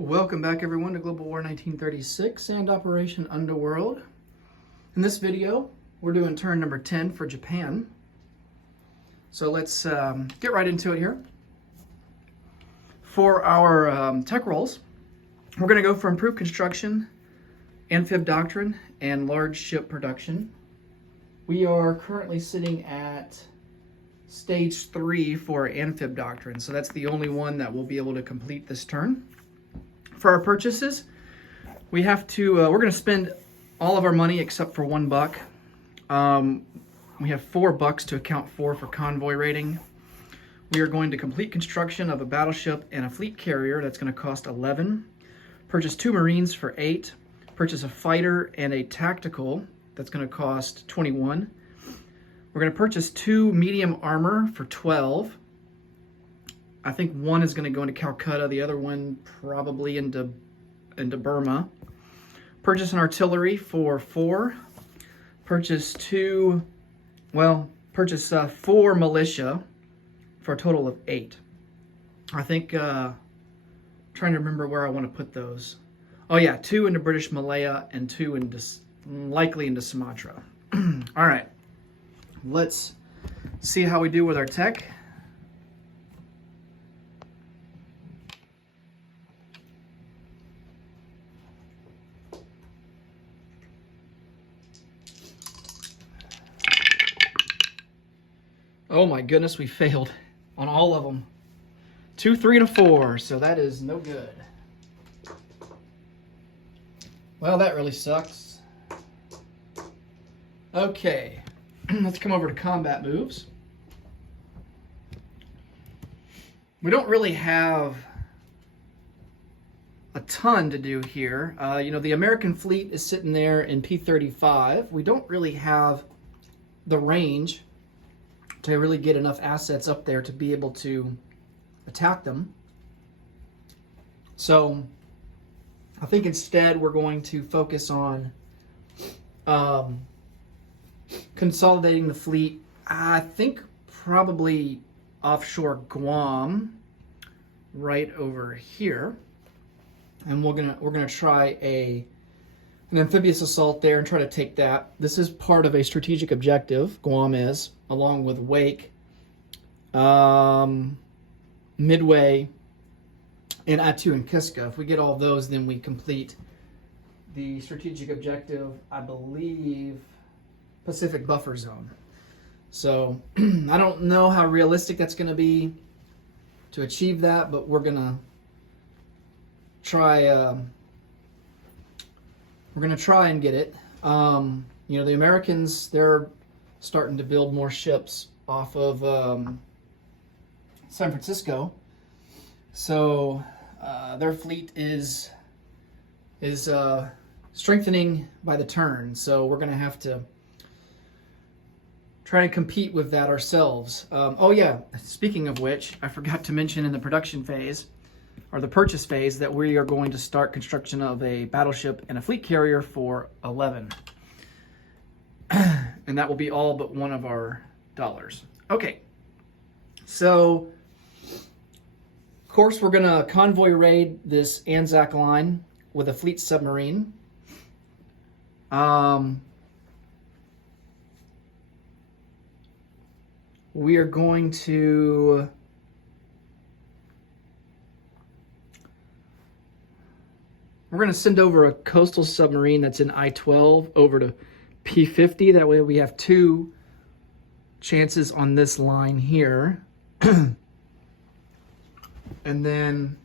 Welcome back everyone to Global War 1936 and Operation Underworld. In this video, we're doing turn number 10 for Japan. So let's get right into it here. For our tech roles, we're going to go for improved construction, amphib doctrine, and large ship production. We are currently sitting at stage 3 for amphib doctrine, so that's the only one that will be able to complete this turn. For our purchases, we have to, we're going to spend all of our money except for $1. We have $4 to account for convoy rating. We are going to complete construction of a battleship and a fleet carrier. That's going to cost 11. Purchase 2 Marines for 8. Purchase a fighter and a tactical. That's going to cost 21. We're going to purchase 2 medium armor for 12. I think one is going to go into Calcutta, the other one probably into Burma. Purchase an artillery for 4. Purchase 4 militia for a total of 8. I think, trying to remember where I want to put those. Oh yeah, 2 into British Malaya and 2 into, likely into Sumatra. All right, let's see how we do with our tech. Oh my goodness, we failed on all of them. 2, 3, and a 4, so that is no good. Well, that really sucks. Okay, let's come over to combat moves. We don't really have a ton to do here. The American fleet is sitting there in P-35. We don't really have the range to really get enough assets up there to be able to attack them. So I think instead we're going to focus on consolidating the fleet. I think probably offshore Guam, right over here, and we're gonna try an amphibious assault there and try to take that. This is part of a strategic objective. Guam is, along with Wake, Midway, and Attu and Kiska. If we get all those, then we complete the strategic objective, I believe, Pacific Buffer Zone. So I don't know how realistic that's going to be to achieve that, but we're going to try. We're going to try and get it. The Americans, they're starting to build more ships off of San Francisco. So their fleet is strengthening by the turn. So we're going to have to try and compete with that ourselves. Oh yeah, speaking of which, I forgot to mention in the production phase, or the purchase phase, that we are going to start construction of a battleship and a fleet carrier for 11. And that will be all but one of our dollars. Okay, so of course we're gonna convoy raid this Anzac line with a fleet submarine. We are going to send over a coastal submarine that's in I-12 over to P-50. That way we have 2 chances on this line here. And then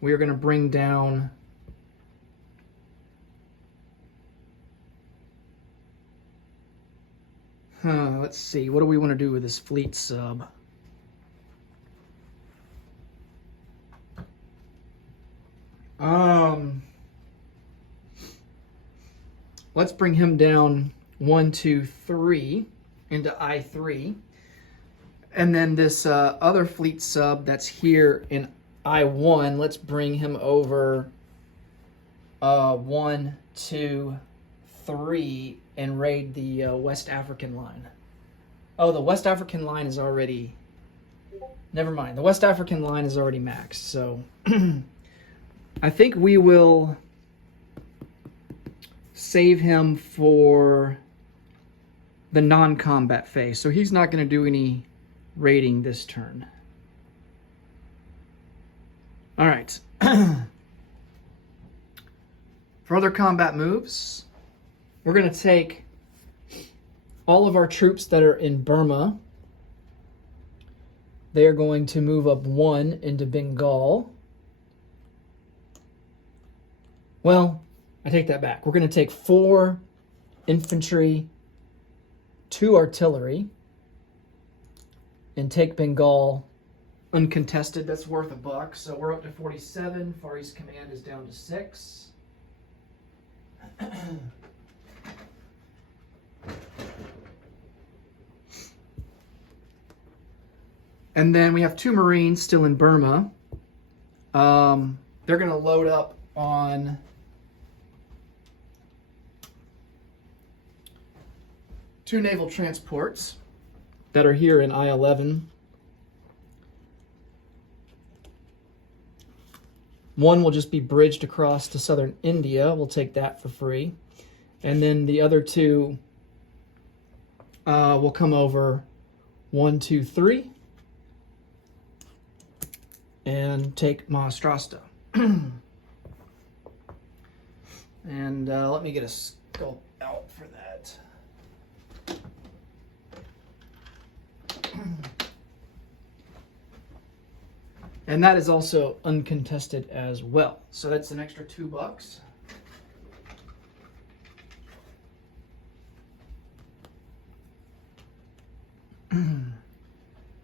we are going to bring down let's see, what do we want to do with this fleet sub? Let's bring him down 1, 2, 3 into I-3. And then this other fleet sub that's here in I-1, let's bring him over 1, 2, 3 and raid the West African line. Oh, the West African line is already never mind. The West African line is already maxed, so I think we will save him for the non-combat phase. So he's not going to do any raiding this turn. All right. For other combat moves, we're going to take all of our troops that are in Burma. They are going to move up 1 into Bengal. Well, I take that back. We're going to take 4 infantry, 2 artillery, and take Bengal uncontested. That's worth $1. So we're up to 47. Far East Command is down to 6. And then we have 2 Marines still in Burma. They're going to load up on two naval transports that are here in I-11. One will just be bridged across to southern India. We'll take that for free. And then the other 2 will come over 1, 2, 3 and take Maharashtra. And let me get a scope out for that. And that is also uncontested as well. So that's an extra $2.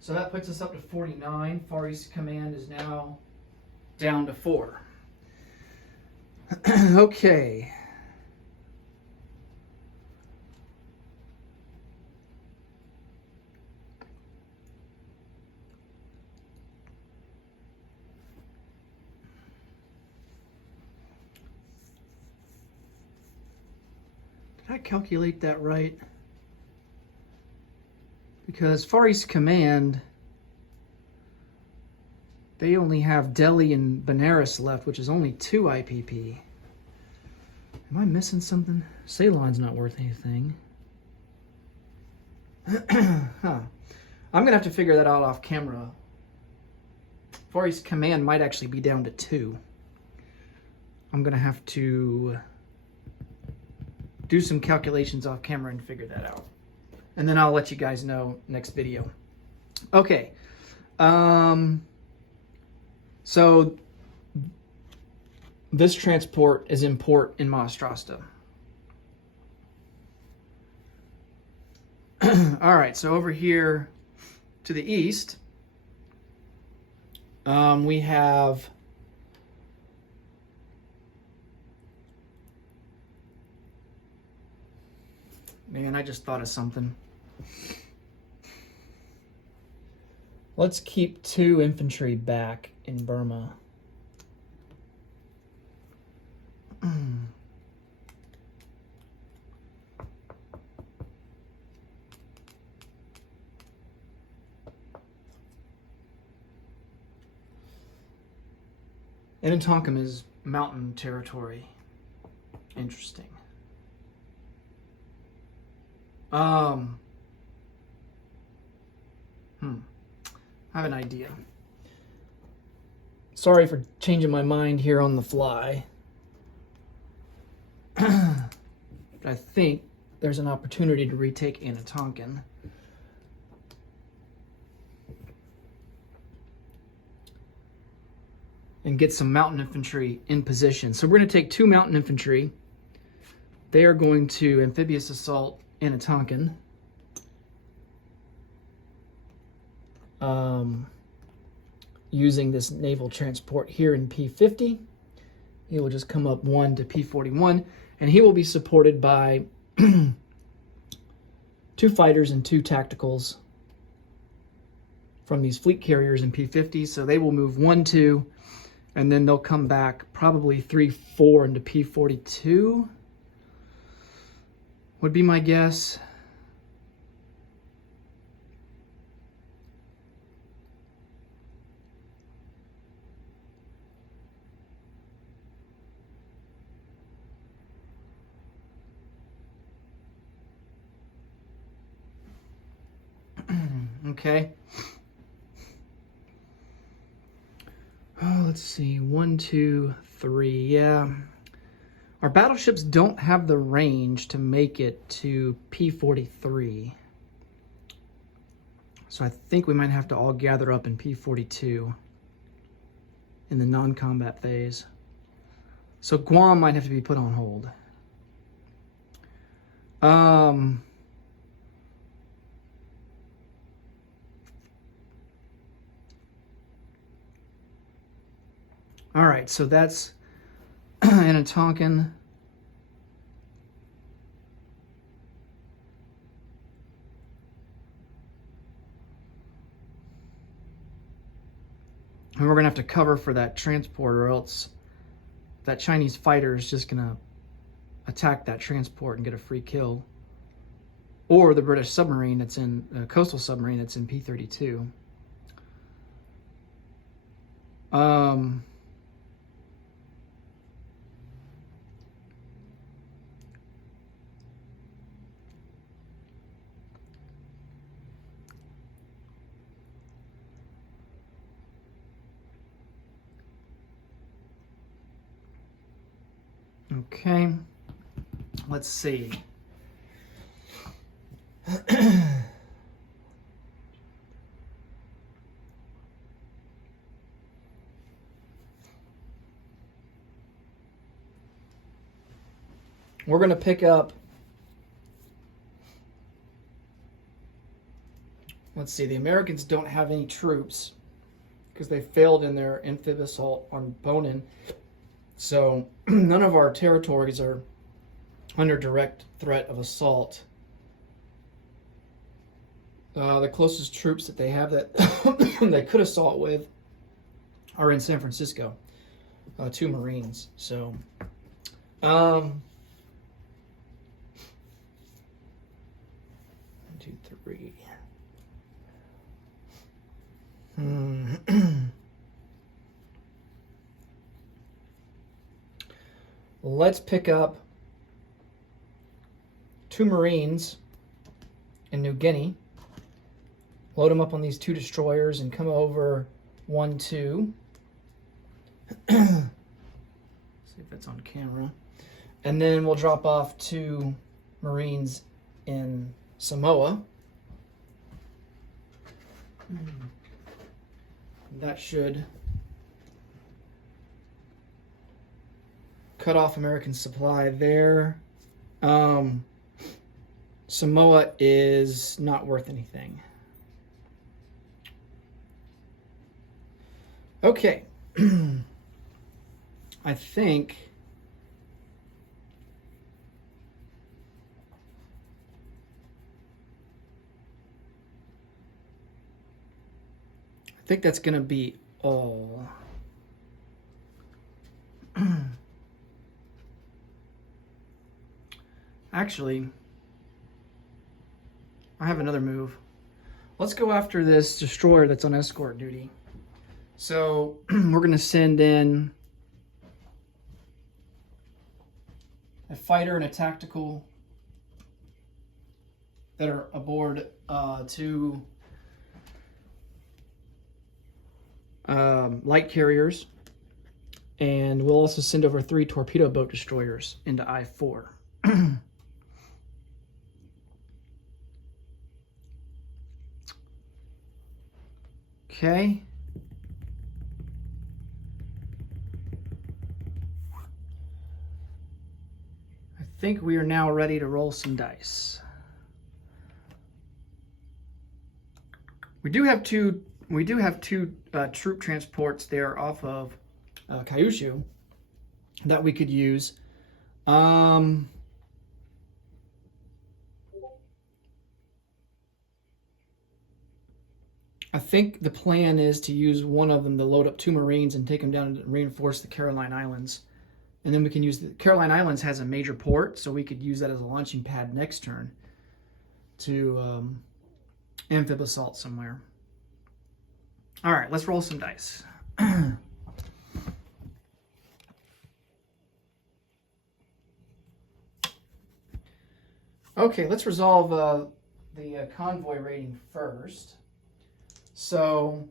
So that puts us up to 49. Far East Command is now down to 4. Okay. Did I calculate that right? Because Far East Command, they only have Delhi and Benares left, which is only 2 IPP. Am I missing something? Ceylon's not worth anything. Huh. I'm going to have to figure that out off camera. Far East Command might actually be down to 2. I'm going to have to do some calculations off camera and figure that out. And then I'll let you guys know next video. Okay. So this transport is in port in Maharashtra. All right, so over here to the east, we have man, I just thought of something. Let's keep 2 infantry back in Burma. Anatonkum is mountain territory. Interesting. I have an idea. Sorry for changing my mind here on the fly. But I think there's an opportunity to retake Anatonkum. And get some mountain infantry in position. So we're going to take 2 mountain infantry. They are going to amphibious assault Anatonkum. Using this naval transport here in P50. He will just come up 1 to P41, and he will be supported by 2 fighters and 2 tacticals from these fleet carriers in P50. So they will move 1, 2, and then they'll come back probably 3, 4 into P42 would be my guess. Okay. Oh, let's see. 1, 2, 3. Yeah. Our battleships don't have the range to make it to P-43. So I think we might have to all gather up in P-42 in the non-combat phase. So Guam might have to be put on hold. All right, so that's Anatonkin. And we're going to have to cover for that transport, or else that Chinese fighter is just going to attack that transport and get a free kill. Or the British submarine that's in, coastal submarine that's in P-32. Okay, let's see. We're going to pick up, let's see, the Americans don't have any troops because they failed in their amphib assault on Bonin. So none of our territories are under direct threat of assault. The closest troops that they have that they could assault with are in San Francisco. 2 Marines. So, 1, 2, 3. Let's pick up 2 Marines in New Guinea, load them up on these 2 destroyers, and come over 1, 2. See if that's on camera. And then we'll drop off 2 Marines in Samoa. That should cut off American supply there. Samoa is not worth anything. Okay. I think that's going to be all. Actually, I have another move. Let's go after this destroyer that's on escort duty. So we're going to send in a fighter and a tactical that are aboard 2 light carriers, and we'll also send over 3 torpedo boat destroyers into I-4. Okay. I think we are now ready to roll some dice. We do have two troop transports there off of Kyushu that we could use. I think the plan is to use one of them to load up 2 Marines and take them down and reinforce the Caroline Islands. And then we can use the Caroline Islands has a major port, so we could use that as a launching pad next turn to amphib assault somewhere. All right, let's roll some dice. Okay, let's resolve the convoy rating first. So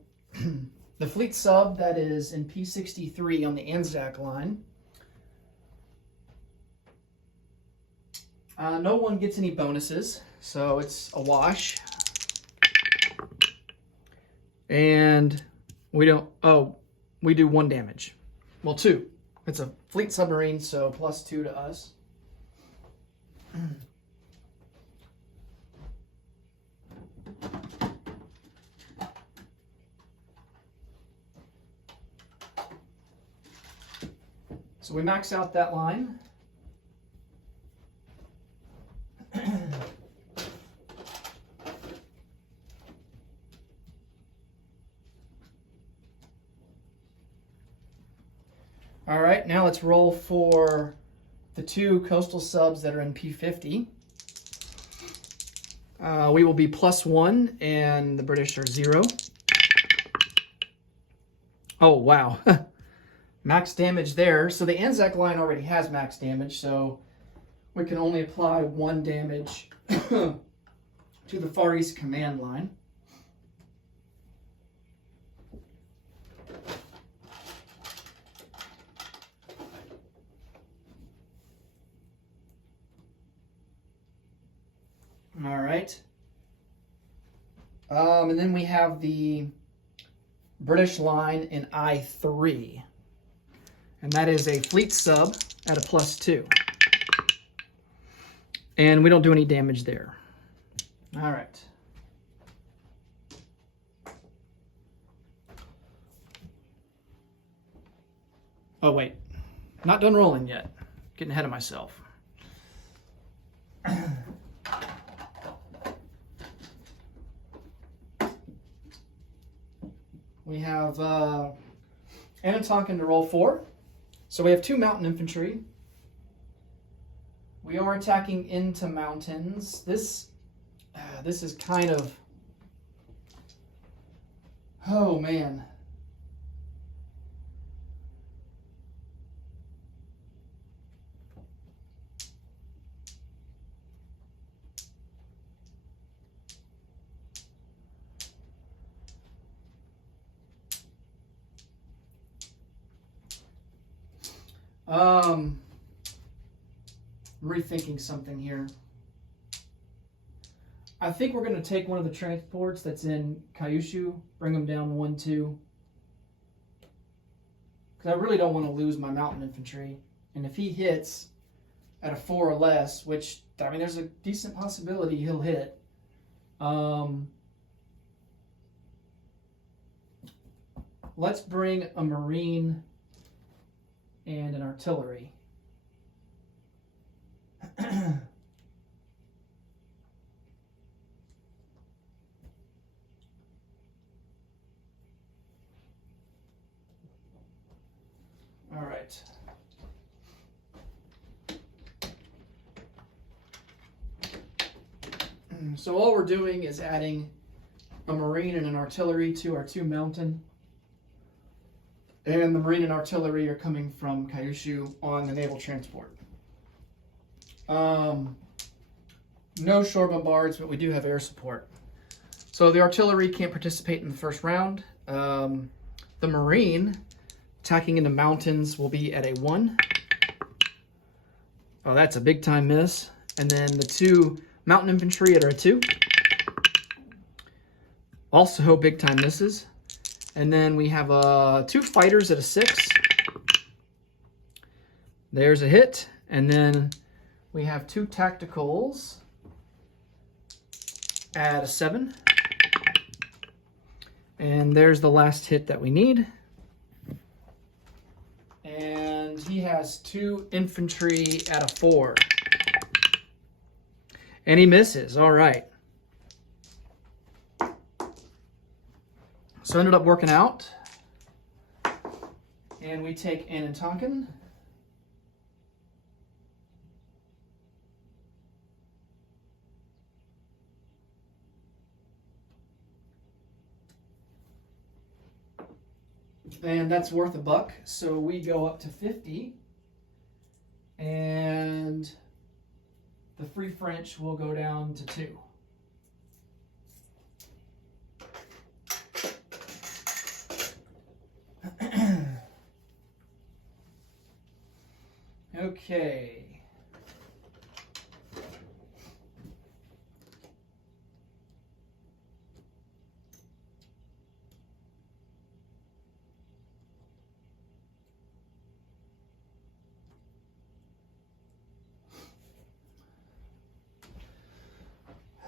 the fleet sub that is in P63 on the Anzac line, no one gets any bonuses, so it's a wash. And we do 1 damage. Well, 2. It's a fleet submarine, so +2 to us. So we max out that line. All right, now let's roll for the 2 coastal subs that are in P50. We will be +1 and the British are 0. Oh, wow. Max damage there. So the Anzac line already has max damage, so we can only apply 1 damage to the Far East Command line. All right. And then we have the British line in I3. And that is a fleet sub at a +2. And we don't do any damage there. All right. Oh, wait. Not done rolling yet. Getting ahead of myself. We have Anatokin to roll 4. So we have 2 mountain infantry. We are attacking into mountains. This is kind of... Oh, man. I'm rethinking something here. I think we're going to take one of the transports that's in Kyushu, bring them down 1-2. Because I really don't want to lose my mountain infantry. And if he hits at a 4 or less, which, I mean, there's a decent possibility he'll hit. Let's bring a Marine and an artillery. All right. So all we're doing is adding a Marine and an artillery to our 2 mountain. And the Marine and artillery are coming from Kyushu on the naval transport. No shore bombards, but we do have air support. So the artillery can't participate in the first round. The Marine attacking into mountains will be at a 1. Oh, that's a big time miss. And then the 2 mountain infantry at a 2. Also big time misses. And then we have 2 fighters at a 6. There's a hit. And then we have 2 tacticals at a 7. And there's the last hit that we need. And he has 2 infantry at a 4. And he misses. All right. So ended up working out. And we take Anatokin. And that's worth $1. So we go up to 50. And the Free French will go down to 2. Okay.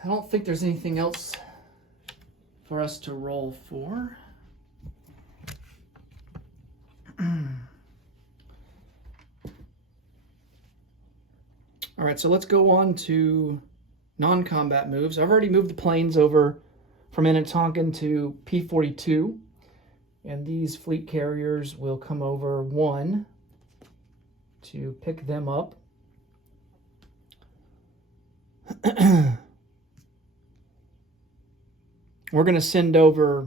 I don't think there's anything else for us to roll for. All right, so let's go on to non-combat moves. I've already moved the planes over from Minnetonkan to P-42, and these fleet carriers will come over 1 to pick them up. We're going to send over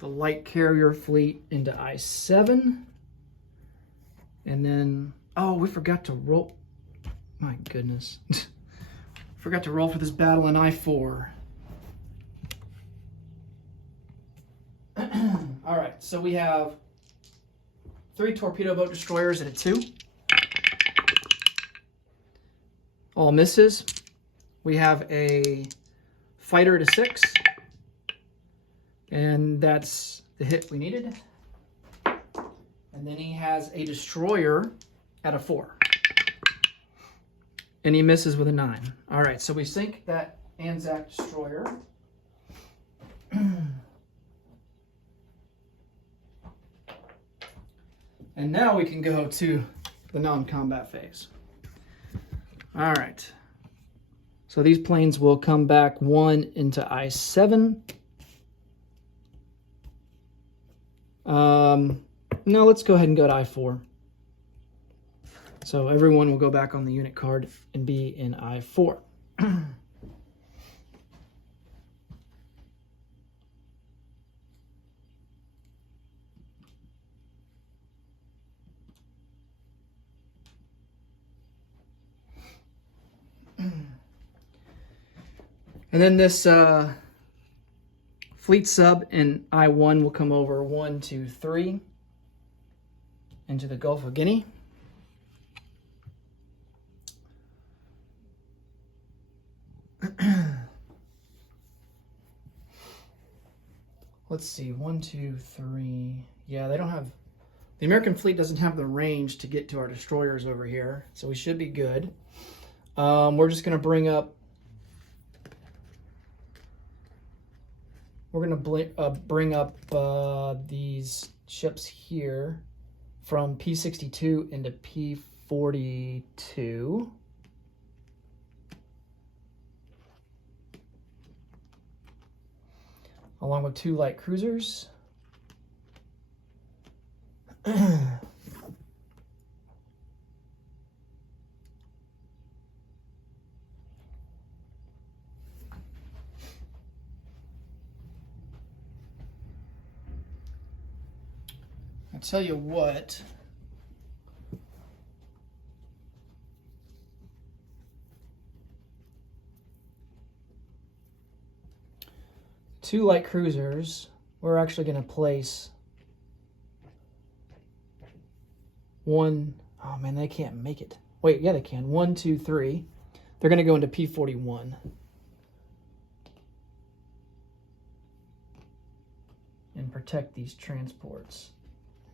the light carrier fleet into I-7, and then, oh, we forgot to roll. My goodness. Forgot to roll for this battle in I-4. All right, so we have 3 torpedo boat destroyers and a 2. All misses. We have a fighter to 6, and that's the hit we needed. And then he has a destroyer at a 4, and he misses with a 9. All right, so we sink that Anzac destroyer. And now we can go to the non-combat phase. All right. So these planes will come back 1 into I-7. No, let's go ahead and go to I-4. So everyone will go back on the unit card and be in I-4. And then this fleet sub in I-1 will come over 1, 2, 3 into the Gulf of Guinea. Let's see, 1, 2, 3. Yeah, they don't have, the American fleet doesn't have the range to get to our destroyers over here, so we should be good. We're just going to bring up, bring up these ships here from P-62 into P-42. Along with 2 light cruisers. I'll tell you what. Two light cruisers, we're actually going to place one. Oh man, they can't make it. Wait, yeah, they can. 1, 2, 3. They're going to go into P-41. And protect these transports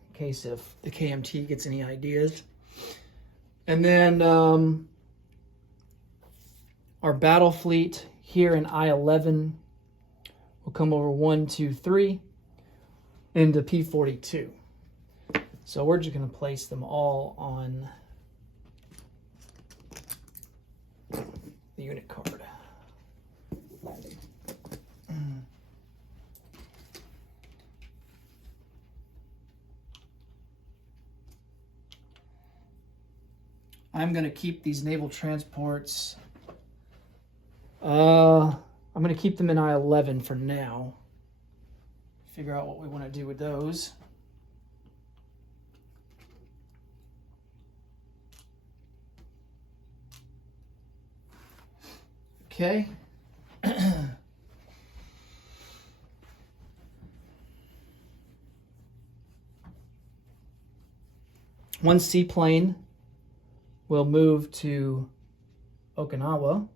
in case if the KMT gets any ideas. And then our battle fleet here in I-11 will come over 1, 2, 3 into P-42. So we're just going to place them all on the unit card. I'm going to keep these naval transports. I'm going to keep them in I-11 for now. Figure out what we want to do with those. Okay. One seaplane will move to Okinawa.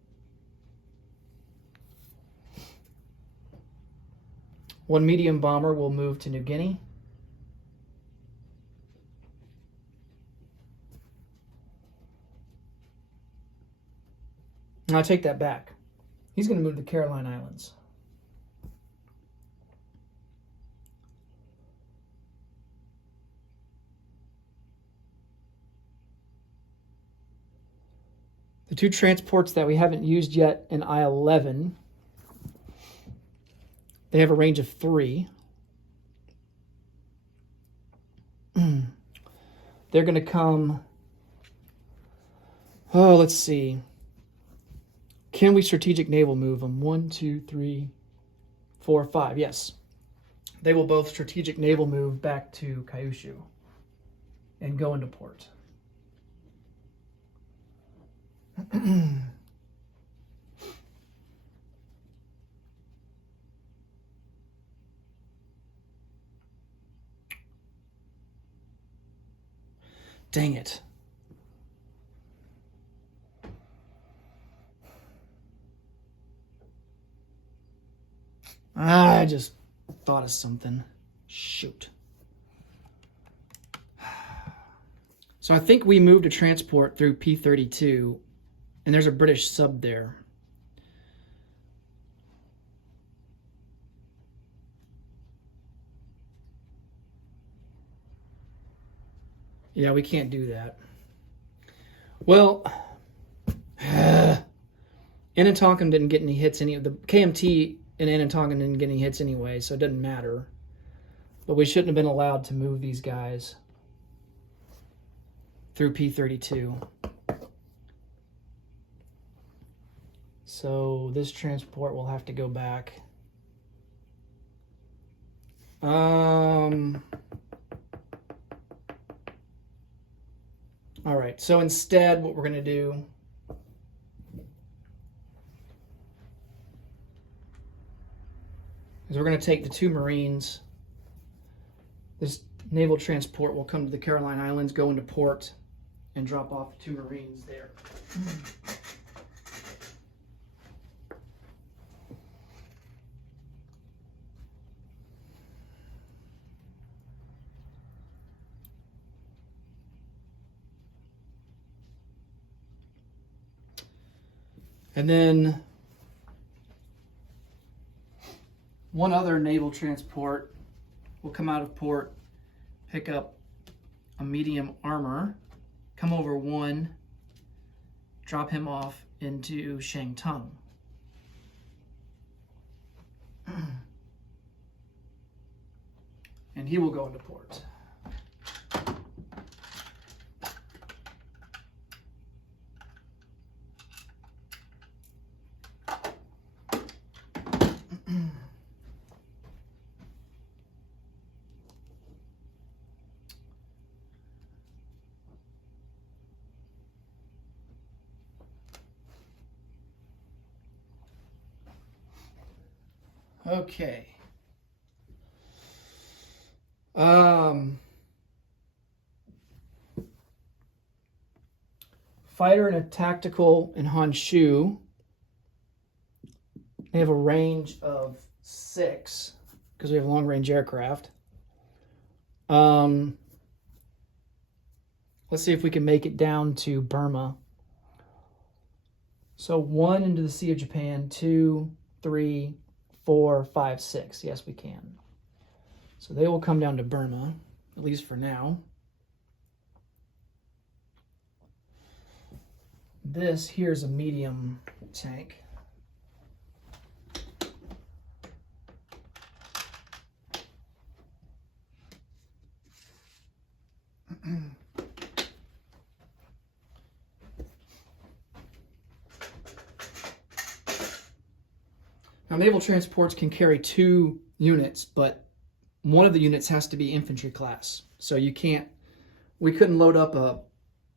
One medium bomber will move to New Guinea. And I take that back. He's going to move to the Caroline Islands. The two transports that we haven't used yet in I-11, they have a range of 3. They're going to come, let's see. Can we strategic naval move them? 1, 2, 3, 4, 5. Yes. They will both strategic naval move back to Kyushu and go into port. Dang it. I just thought of something. Shoot. So I think we moved a transport through P-32, and there's a British sub there. Yeah, we can't do that. Well, Anatonkum didn't get any hits. The KMT in Anatonkum didn't get any hits anyway, so it doesn't matter. But we shouldn't have been allowed to move these guys through P-32. So this transport will have to go back. All right, so instead what we're going to do is we're going to take the 2 Marines. This naval transport will come to the Caroline Islands, go into port, and drop off the 2 Marines there. And then one other naval transport will come out of port, pick up a medium armor, come over 1, drop him off into Shangtung. And he will go into port. Okay. Fighter and a tactical in Honshu. They have a range of 6 because we have long-range aircraft. Let's see if we can make it down to Burma. So 1 into the Sea of Japan, 2, 3, 4, 5, 6. Yes, we can. So they will come down to Burma, at least for now. This here's a medium tank. Now, naval transports can carry 2 units, but one of the units has to be infantry class. So we couldn't load up a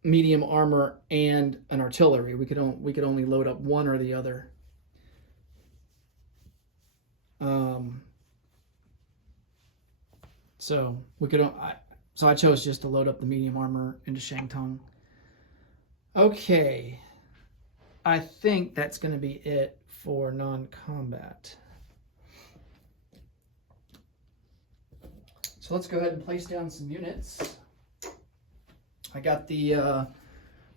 medium armor and an artillery. We could only load up one or the other. So we could. So I chose just to load up the medium armor into Shangtong. Okay. I think that's going to be it for non-combat. So let's go ahead and place down some units. I got the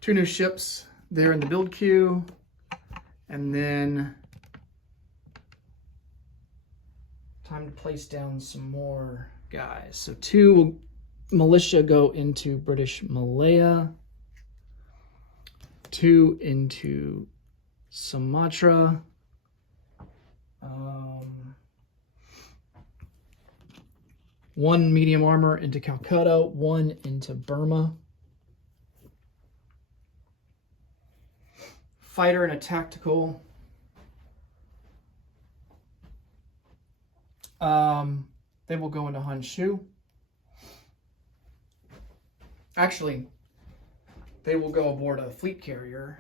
2 new ships there in the build queue. And then time to place down some more guys. So 2 militia go into British Malaya. 2 into Sumatra. 1 medium armor into Calcutta. 1 into Burma. Fighter and a tactical. They will go into Honshu. Actually, they will go aboard a fleet carrier.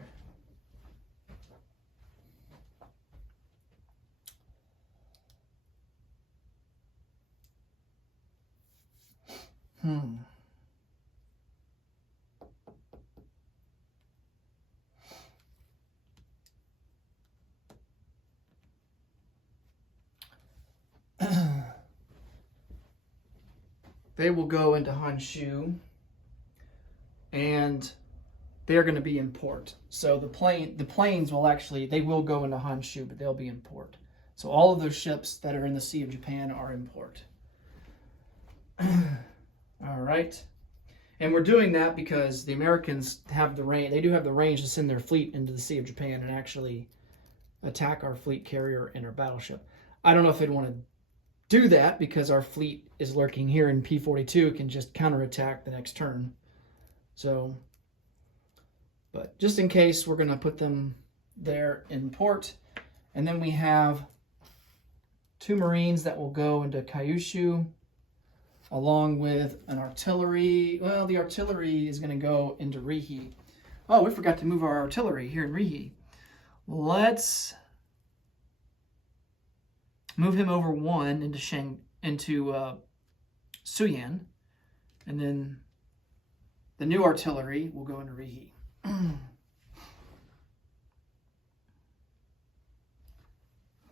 They will go into Honshu, and they're going to be in port. So the planes will actually, they will go into Honshu, but they'll be in port. So all of those ships that are in the Sea of Japan are in port. All right. And we're doing that because the Americans have the range, they do have the range to send their fleet into the Sea of Japan and actually attack our fleet carrier and our battleship. I don't know if they'd want to do that because our fleet is lurking here and P-42 can just counterattack the next turn. So, but just in case, we're going to put them there in port. And then we have 2 Marines that will go into Kyushu along with an artillery. Well, the artillery is going to go into Rihi. Oh, we forgot to move our artillery here in Rihi. Let's move him over 1 into Suyan, and then the new artillery will go into Rihi.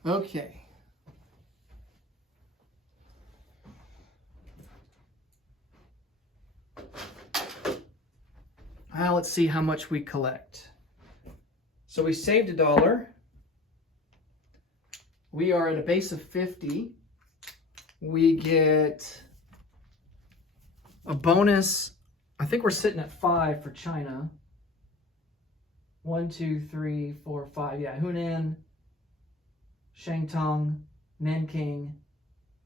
Okay. Now let's see how much we collect. So we saved $1. We are at a base of 50. We get a bonus. I think we're sitting at 5 for China. 1, 2, 3, 4, 5. Yeah, Hunan, Shangtong, Nanking,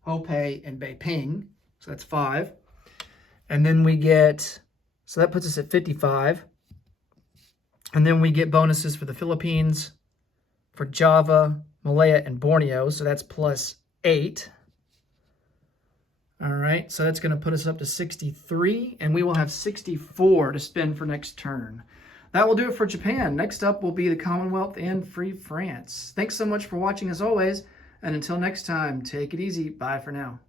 Hopei, and Beiping. So that's 5. And then we get, so that puts us at 55. And then we get bonuses for the Philippines, for Java, Malaya, and Borneo. So that's plus 8. All right, so that's going to put us up to 63, and we will have 64 to spend for next turn. That will do it for Japan. Next up will be the Commonwealth and Free France. Thanks so much for watching as always, and until next time, take it easy. Bye for now.